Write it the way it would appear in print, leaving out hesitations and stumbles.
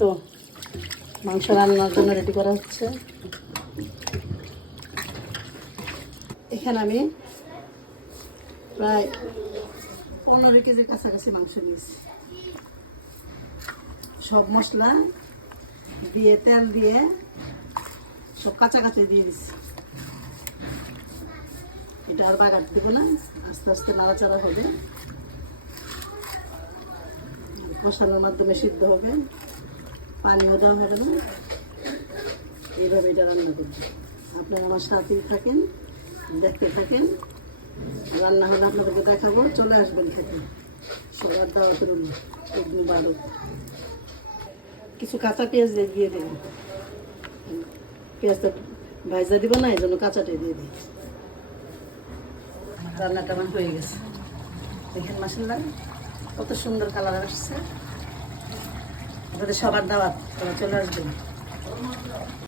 তো মাংস রান্নার জন্য রেডি করা হচ্ছে। এখানে আমি প্রায় 15 কেজির কাছাকাছি মাংস নিয়েছি। সব মশলা দিয়ে তেল দিয়ে সব কাঁচা কাঁচা দিয়ে দিচ্ছি। এটা আর বাগার দেবো না, আস্তে আস্তে নাড়াচাড়া হবে, কষানোর মাধ্যমে সিদ্ধ হবে, পানিও দেওয়া হবে না। এইভাবে এটা রান্না করবো। আপনারা আমার সাথেই থাকেন, দেখতে থাকেন। রান্না হলে আপনাদেরকে দেখাবো, চলে আসবেন খেতে। সবার দাওয়াত রইল। একদিন ভালো কিছু কাঁচা পেঁয়াজ দিয়ে দেবেন। পেঁয়াজটা ভাজা দিব না, এই জন্য কাঁচাটাই দিয়ে দিই। রান্নাটা আমার হয়ে গেছে। দেখেন মাশাআল্লাহ কত সুন্দর কালার আসছে। আপনাদের সবার দাওয়াত, চলে আসবেন।